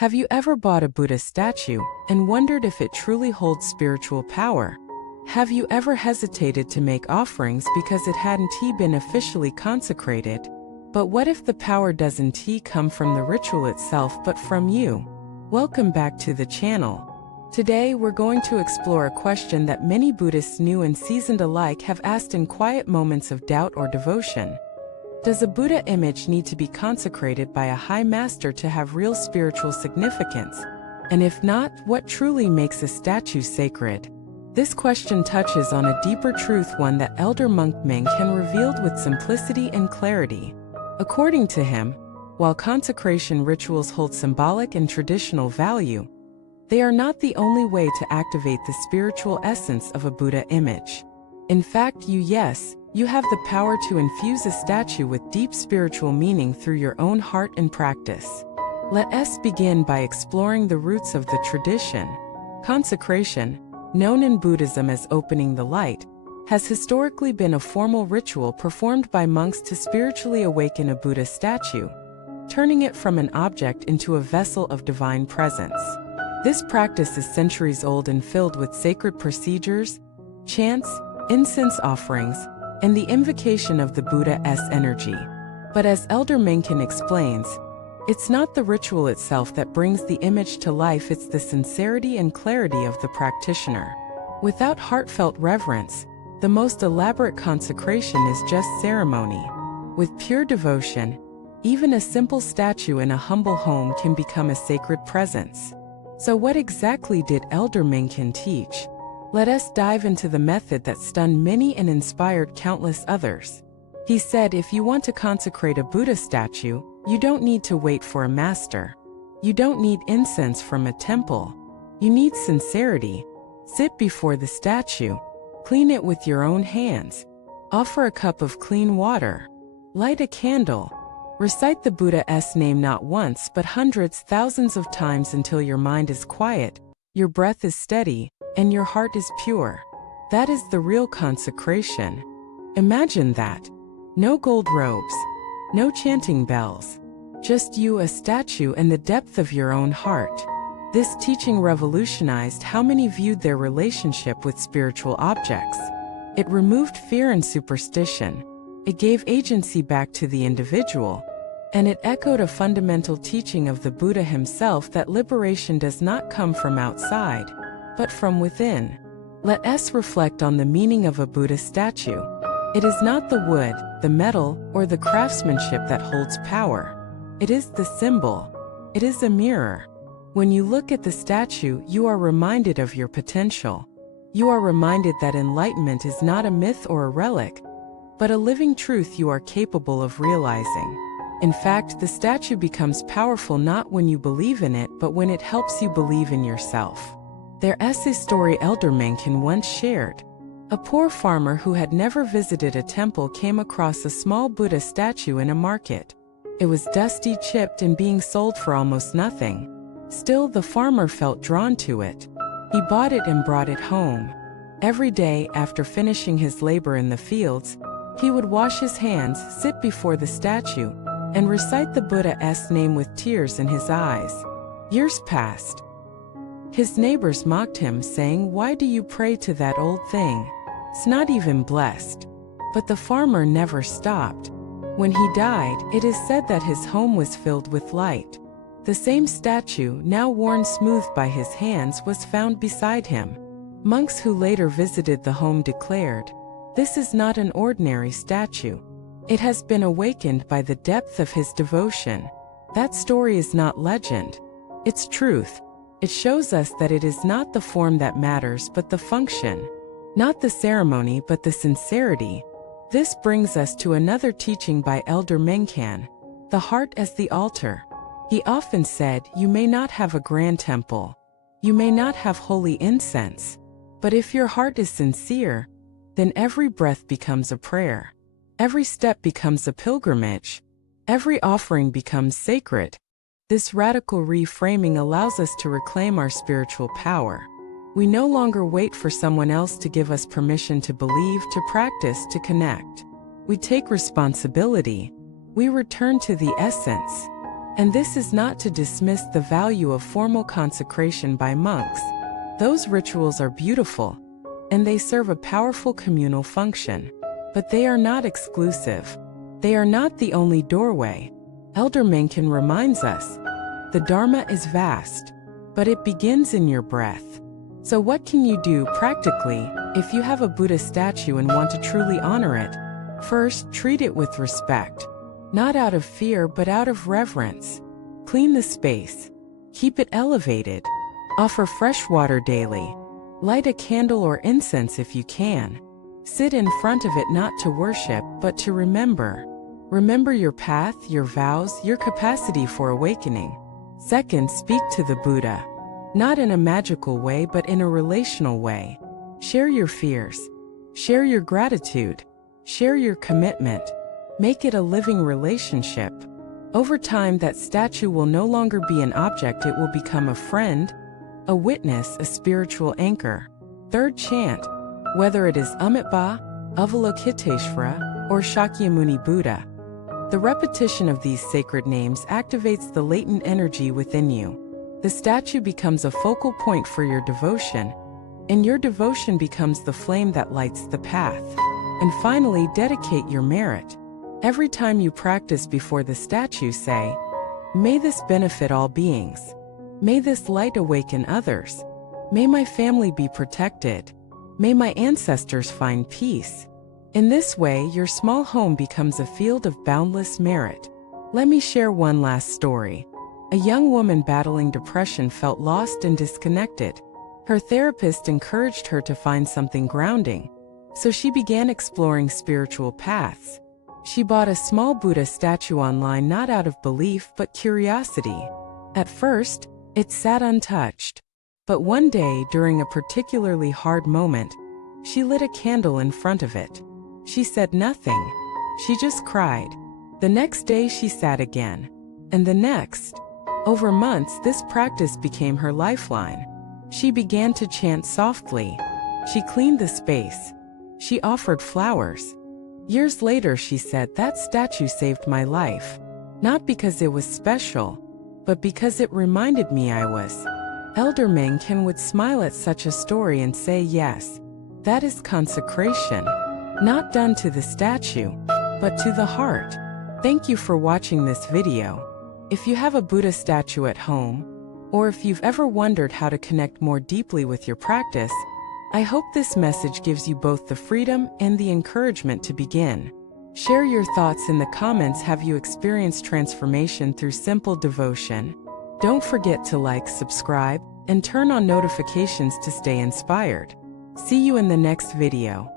Have you ever bought a Buddha statue and wondered if it truly holds spiritual power? Have you ever hesitated to make offerings because it hadn't been officially consecrated? But what if the power doesn't come from the ritual itself but from you? Welcome back to the channel. Today we're going to explore a question that many Buddhists, new and seasoned alike, have asked in quiet moments of doubt or devotion. Does a Buddha image need to be consecrated by a high master to have real spiritual significance? And if not, what truly makes a statue sacred? This question touches on a deeper truth, one that Elder Monk Ming Ken revealed with simplicity and clarity. According to him, while consecration rituals hold symbolic and traditional value, they are not the only way to activate the spiritual essence of a Buddha image. In fact, you have the power to infuse a statue with deep spiritual meaning through your own heart and practice. Let us begin by exploring the roots of the tradition. Consecration, known in Buddhism as opening the light, has historically been a formal ritual performed by monks to spiritually awaken a Buddha statue, turning it from an object into a vessel of divine presence. This practice is centuries old and filled with sacred procedures, chants, incense offerings, and the invocation of the Buddha's energy. But as Elder Mencken explains, it's not the ritual itself that brings the image to life, it's the sincerity and clarity of the practitioner. Without heartfelt reverence, the most elaborate consecration is just ceremony. With pure devotion, even a simple statue in a humble home can become a sacred presence. So what exactly did Elder Mencken teach? Let us dive into the method that stunned many and inspired countless others. He said, if you want to consecrate a Buddha statue, you don't need to wait for a master. You don't need incense from a temple. You need sincerity. Sit before the statue. Clean it with your own hands. Offer a cup of clean water. Light a candle. Recite the Buddha's name not once but hundreds, thousands of times until your mind is quiet, your breath is steady, and your heart is pure. That is the real consecration. Imagine that. No gold robes. No chanting bells. Just you, a statue, and the depth of your own heart. This teaching revolutionized how many viewed their relationship with spiritual objects. It removed fear and superstition. It gave agency back to the individual. And it echoed a fundamental teaching of the Buddha himself, that liberation does not come from outside, but from within. Let us reflect on the meaning of a Buddha statue. It is not the wood, the metal, or the craftsmanship that holds power. It is the symbol. It is a mirror. When you look at the statue, you are reminded of your potential. You are reminded that enlightenment is not a myth or a relic, but a living truth you are capable of realizing. In fact, the statue becomes powerful not when you believe in it, but when it helps you believe in yourself. There's a story Elder Mencken once shared. A poor farmer who had never visited a temple came across a small Buddha statue in a market. It was dusty, chipped, and being sold for almost nothing. Still, the farmer felt drawn to it. He bought it and brought it home. Every day, after finishing his labor in the fields, he would wash his hands, sit before the statue, and recite the Buddha's name with tears in his eyes. Years passed. His neighbors mocked him, saying, "Why do you pray to that old thing? It's not even blessed." But the farmer never stopped. When he died, it is said that his home was filled with light. The same statue, now worn smooth by his hands, was found beside him. Monks who later visited the home declared, "This is not an ordinary statue. It has been awakened by the depth of his devotion." That story is not legend. It's truth. It shows us that it is not the form that matters but the function. Not the ceremony but the sincerity. This brings us to another teaching by Elder Mencken, the heart as the altar. He often said, you may not have a grand temple. You may not have holy incense. But if your heart is sincere, then every breath becomes a prayer. Every step becomes a pilgrimage. Every offering becomes sacred. This radical reframing allows us to reclaim our spiritual power. We no longer wait for someone else to give us permission to believe, to practice, to connect. We take responsibility. We return to the essence. And this is not to dismiss the value of formal consecration by monks. Those rituals are beautiful, and they serve a powerful communal function. But they are not exclusive. They are not the only doorway. Elder Mencken reminds us, the Dharma is vast, but it begins in your breath. So what can you do practically if you have a Buddha statue and want to truly honor it? First, treat it with respect. Not out of fear, but out of reverence. Clean the space. Keep it elevated. Offer fresh water daily. Light a candle or incense if you can. Sit in front of it not to worship, but to remember. Remember your path, your vows, your capacity for awakening. Second, speak to the Buddha. Not in a magical way, but in a relational way. Share your fears. Share your gratitude. Share your commitment. Make it a living relationship. Over time, that statue will no longer be an object, it will become a friend, a witness, a spiritual anchor. Third, chant. Whether it is Amitabha, Avalokiteshvara, or Shakyamuni Buddha. The repetition of these sacred names activates the latent energy within you. The statue becomes a focal point for your devotion, and your devotion becomes the flame that lights the path. And finally, dedicate your merit. Every time you practice before the statue, say, "May this benefit all beings. May this light awaken others. May my family be protected. May my ancestors find peace." In this way, your small home becomes a field of boundless merit. Let me share one last story. A young woman battling depression felt lost and disconnected. Her therapist encouraged her to find something grounding, so she began exploring spiritual paths. She bought a small Buddha statue online, not out of belief but curiosity. At first, it sat untouched. But one day, during a particularly hard moment, she lit a candle in front of it. She said nothing. She just cried. The next day she sat again. And the next. Over months, this practice became her lifeline. She began to chant softly. She cleaned the space. She offered flowers. Years later, she said, "That statue saved my life. Not because it was special, but because it reminded me I was." Elder Mencken would smile at such a story and say, yes, that is consecration. Not done to the statue, but to the heart. Thank you for watching this video. If you have a Buddha statue at home, or if you've ever wondered how to connect more deeply with your practice, I hope this message gives you both the freedom and the encouragement to begin. Share your thoughts in the comments. Have you experienced transformation through simple devotion? Don't forget to like, subscribe, and turn on notifications to stay inspired. See you in the next video.